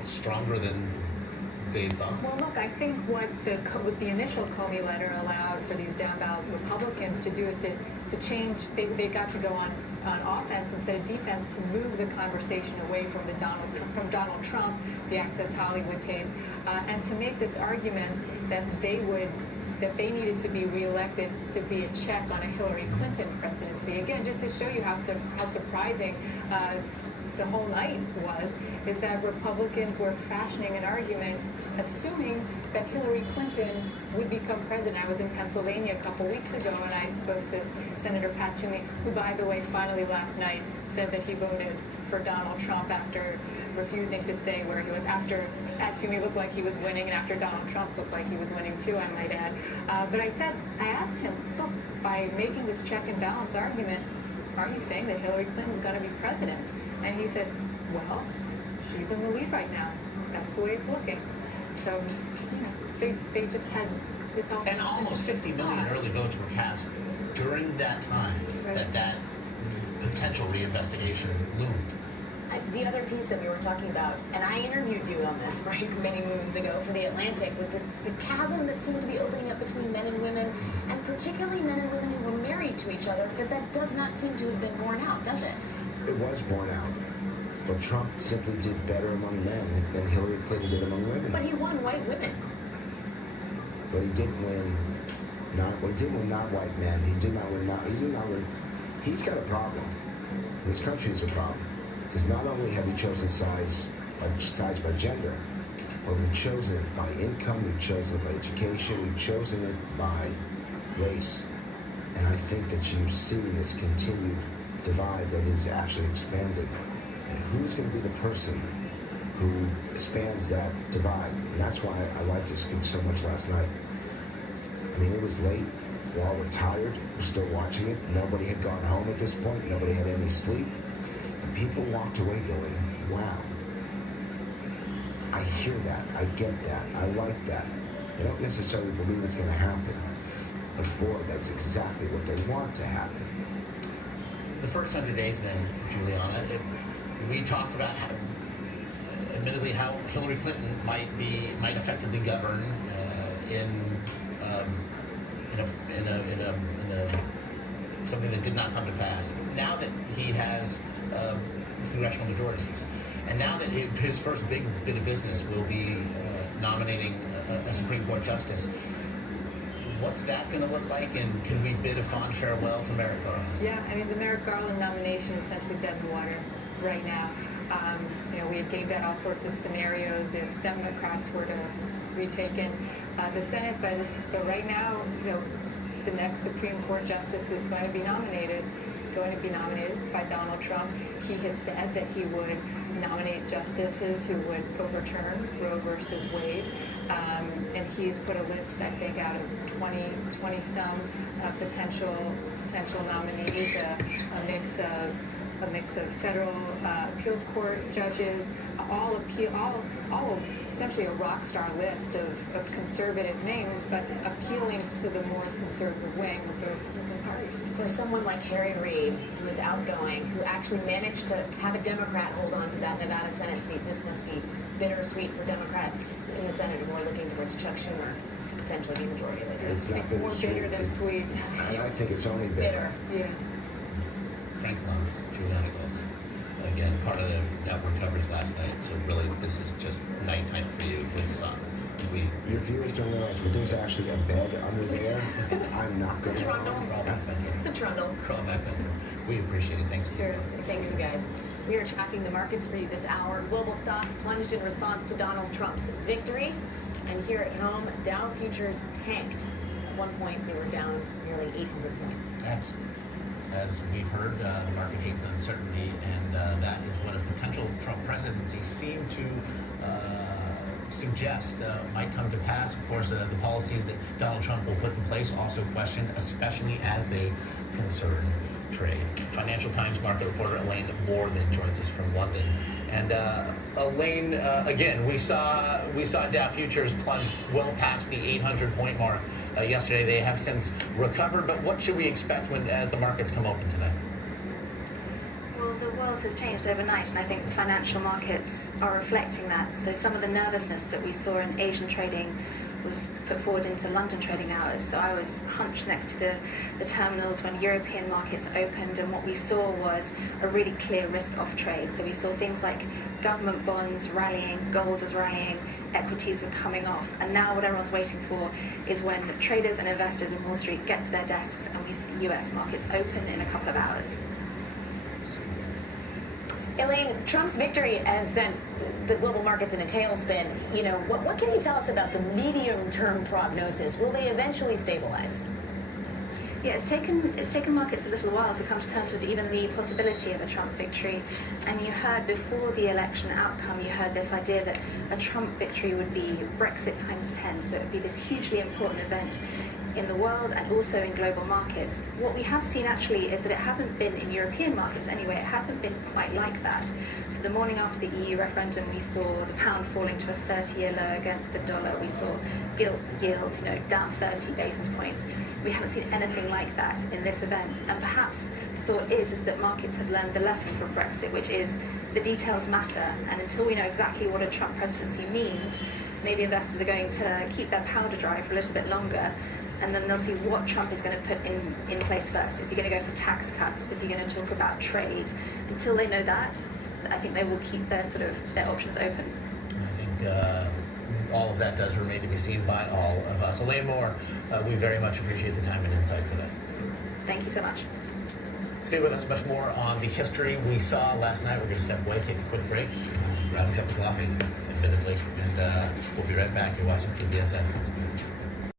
stronger than they thought? Well, look, I think what the initial Comey letter allowed for these down ballot Republicans to do is to change. They got to go on offense instead of defense to move the conversation away from Donald Trump, the Access Hollywood tape, and to make this argument that they needed to be reelected to be a check on a Hillary Clinton presidency. Again, just to show you how surprising the whole night is that Republicans were fashioning an argument assuming that Hillary Clinton would become president. I was in Pennsylvania a couple weeks ago and I spoke to Senator Pat Toomey, who, by the way, finally last night said that he voted for Donald Trump after refusing to say where he was, after Pat Toomey looked like he was winning and after Donald Trump looked like he was winning too, I might add. But I asked him, look, by making this check and balance argument, aren't you saying that Hillary Clinton's going to be president? And he said, well, she's in the lead right now. That's the way it's looking. So, they just had this all. And almost 50 million early votes were cast during that time, right, that potential reinvestigation loomed. The other piece that we were talking about, and I interviewed you on this, right, many moons ago for The Atlantic, was the chasm that seemed to be opening up between men and women, and particularly men and women who were married to each other, but that does not seem to have been borne out, does it? It was borne out. But Trump simply did better among men than Hillary Clinton did among women. But he won white women. But he didn't win not white men. He did not win. He's got a problem. This country is a problem. Because not only have we chosen sides by gender, but we've chosen it by income, we've chosen it by education, we've chosen it by race. And I think that you see this continued divide that is actually expanding. And who's going to be the person who spans that divide? And that's why I liked this speech so much last night. I mean, it was late. We all were tired. We're still watching it. Nobody had gone home at this point. Nobody had any sleep. And people walked away going, wow. I hear that. I get that. I like that. They don't necessarily believe it's going to happen. But boy, that's exactly what they want to happen. The first 100 days then, Juliana, we talked about admittedly how Hillary Clinton might effectively govern in something that did not come to pass. Now that he has congressional majorities, and now that his first big bit of business will be nominating a Supreme Court justice, what's that going to look like, and can we bid a fond farewell to Merrick Garland? Yeah, I mean, the Merrick Garland nomination is essentially dead in the water right now. We had gave that all sorts of scenarios if Democrats were to retake in the Senate, but right now, the next Supreme Court justice who's going to be nominated is going to be nominated by Donald Trump. He has said that he would nominate justices who would overturn Roe versus Wade. And he's put a list, I think, out of 20-some potential nominees, a mix of federal appeals court judges, all essentially a rock star list of conservative names, but appealing to the more conservative wing of the party. For someone like Harry Reid, who is outgoing, who actually managed to have a Democrat hold on to that Nevada Senate seat, this must be bittersweet for Democrats in the Senate who are looking towards Chuck Schumer to potentially be majority leader. It's not more bitter than sweet. I think it's only bitter. Yeah. Frank Luntz, Juliana Goldman. Again, part of the network coverage last night, so really this is just nighttime for you with sun. Your viewers don't realize, but there's actually a bed under there. I'm not going to... It's a trundle. It's a trundle. Crawl back under. We appreciate it. Thanks to you. Thanks, you guys. We are tracking the markets for you this hour. Global stocks plunged in response to Donald Trump's victory. And here at home, Dow futures tanked. At one point, they were down nearly 800 points. That's, as we've heard, the market hates uncertainty, and that is what a potential Trump presidency seemed to suggest might come to pass. Of course, the policies that Donald Trump will put in place also questioned, especially as they concern trade. Financial Times market reporter Elaine Borden joins us from London. And Elaine, again, we saw Dow futures plunge well past the 800-point mark yesterday. They have since recovered, but what should we expect as the markets come open today? Well, has changed overnight, and I think the financial markets are reflecting that. So some of the nervousness that we saw in Asian trading was put forward into London trading hours. So I was hunched next to the terminals when European markets opened, and what we saw was a really clear risk-off trade. So we saw things like government bonds rallying, gold was rallying, equities were coming off, and now what everyone's waiting for is when traders and investors in Wall Street get to their desks and we see the US markets open in a couple of hours. Elaine, Trump's victory has sent the global markets in a tailspin. You know, what can you tell us about the medium-term prognosis? Will they eventually stabilize? Yeah, it's taken markets a little while to come to terms with even the possibility of a Trump victory. And you heard before the election outcome, you heard this idea that a Trump victory would be Brexit times 10. So it would be this hugely important event in the world and also in global markets. What we have seen actually is that it hasn't been in European markets anyway, it hasn't been quite like that. So the morning after the EU referendum, we saw the pound falling to a 30-year low against the dollar. We saw gilt yields, down 30 basis points. We haven't seen anything like that in this event. And perhaps the thought is that markets have learned the lesson from Brexit, which is the details matter. And until we know exactly what a Trump presidency means, maybe investors are going to keep their powder dry for a little bit longer, and then they'll see what Trump is going to put in place first. Is he going to go for tax cuts? Is he going to talk about trade? Until they know that, I think they will keep their options open. I think all of that does remain to be seen by all of us. Elaine Moore, we very much appreciate the time and insight today. Thank you so much. Stay with us, much more on the history we saw last night. We're going to step away, take a quick break, grab a cup of coffee, admittedly, and we'll be right back. You're watching CBS Ed.